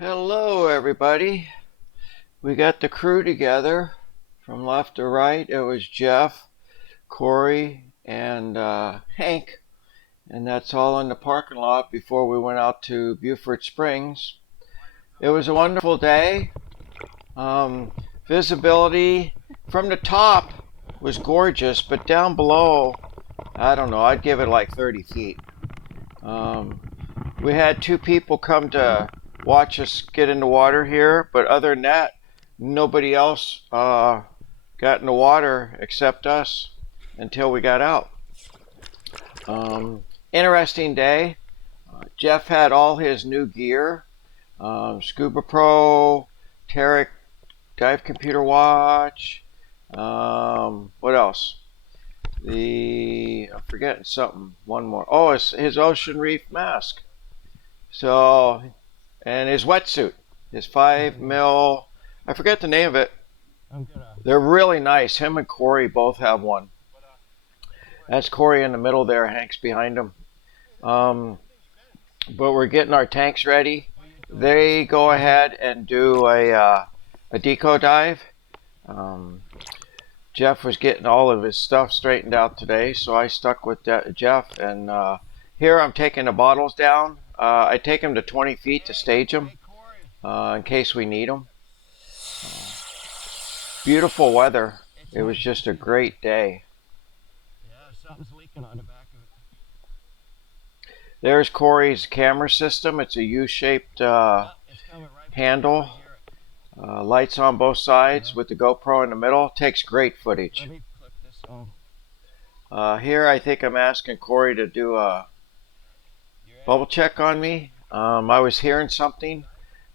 Hello, everybody. We got the crew together from left to right. It was Jeff, Corey, and Hank, and that's all in the parking lot before we went out to Beaufort Springs. It was a wonderful day. Um, Visibility from the top was gorgeous, but down below, I don't know, I'd give it like 30 feet. Um, we had two people come to watch us get in the water here, but other than that, nobody else got in the water except us until we got out. Interesting day. Jeff had all his new gear, Scuba Pro, Tarek Dive Computer Watch. What else? I'm forgetting something. One more. Oh, it's his Ocean Reef mask. So, and his wetsuit, his 5 mil. I forget the name of it. They're really nice. Him and Corey both have one. That's Corey in the middle there. Hank's behind him. Um, but we're getting our tanks ready. They go ahead and do a deco dive. Um, Jeff was getting all of his stuff straightened out today, so I stuck with Jeff. And here I'm taking the bottles down. I take them to 20 feet to stage them in case we need them. Beautiful weather. It was just a great day. There's Corey's camera system. It's a U-shaped handle. Lights on both sides with the GoPro in the middle. Takes great footage. Here I think I'm asking Corey to do a bubble check on me. I was hearing something,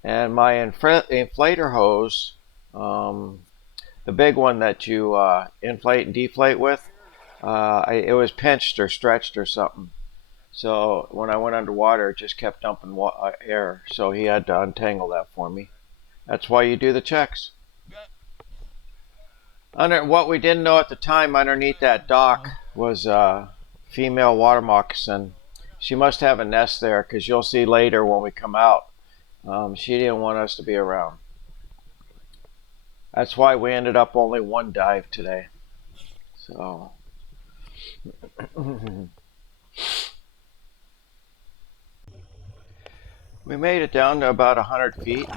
and my inflator hose, the big one that you inflate and deflate with, it was pinched or stretched or something. So when I went underwater, it just kept dumping air. So he had to untangle that for me. That's why you do the checks. What we didn't know at the time, underneath that dock was a female water moccasin. She must have a nest there because you'll see later when we come out. She didn't want us to be around. That's why we ended up only one dive today. So. We made it down to about 100 feet,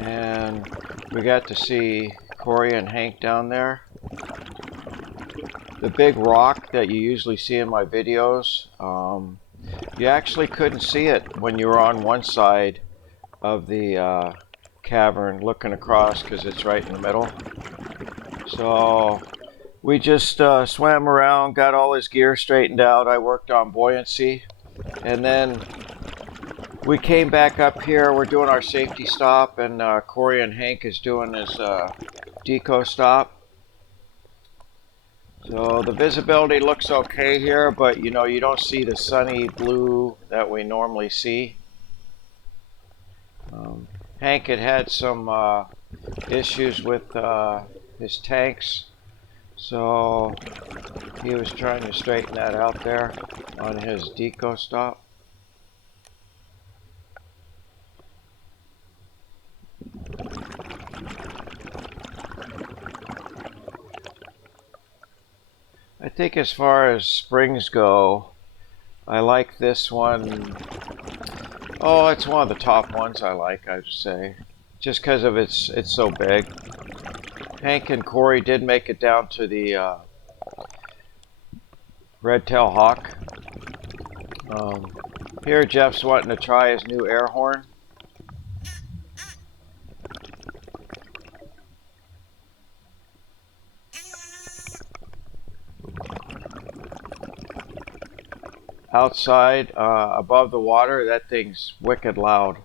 and we got to see Corey and Hank down there. The big rock that you usually see in my videos, you actually couldn't see it when you were on one side of the cavern looking across because it's right in the middle. So we just swam around, got all his gear straightened out. I worked on buoyancy, and then we came back up here. We're doing our safety stop, and Corey and Hank is doing his deco stop. So the visibility looks okay here, but you know, you don't see the sunny blue that we normally see. Hank had some issues with his tanks, so he was trying to straighten that out there on his deco stop. I think as far as springs go, I like this one. Oh, it's one of the top ones I like, I would say. Just because of it's so big. Hank and Corey did make it down to the Red-tailed hawk. Here Jeff's wanting to try his new air horn. Outside, above the water, that thing's wicked loud.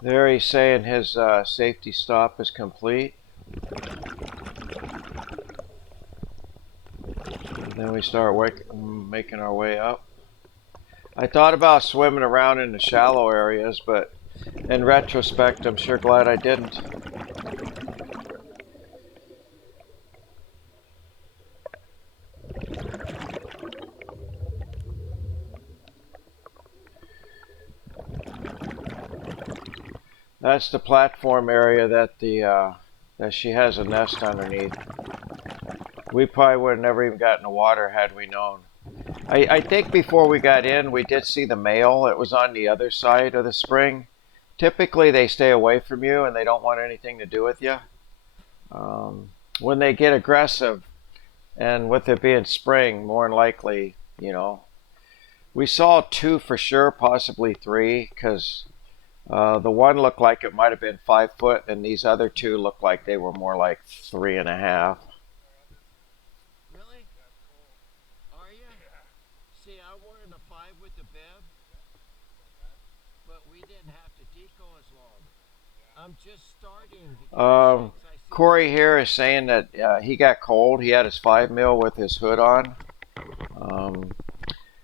There he's saying his safety stop is complete. And then we start making our way up. I thought about swimming around in the shallow areas, but in retrospect, I'm sure glad I didn't. That's the platform area that that she has a nest underneath. We probably would have never even gotten the water had we known. I think before we got in, we did see the male. It was on the other side of the spring. Typically, they stay away from you and they don't want anything to do with you. Um, when they get aggressive, and with it being spring, more than likely, we saw two for sure, possibly three, because the one looked like it might have been 5 foot, and these other two looked like they were more like 3.5. Really? Are you? See, I wore in a 5 with the bib, but we didn't have to deco as long. I'm just starting to get the Um, shakes. I see the Corey big here is ones. saying that he got cold. He had his 5 mil with his hood on. Um,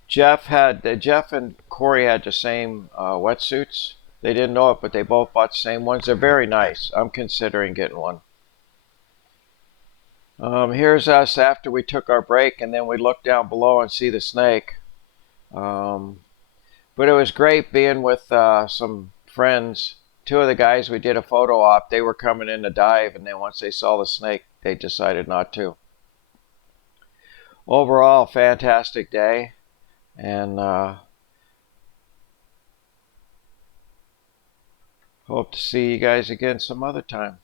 Jeff and Corey had the same wetsuits. They didn't know it, but they both bought the same ones. They're very nice. I'm considering getting one. Here's us after we took our break, and then we look down below and see the snake. Um, but it was great being with some friends. Two of the guys we did a photo op, they were coming in to dive, and then once they saw the snake, they decided not to. Overall, fantastic day, and hope to see you guys again some other time.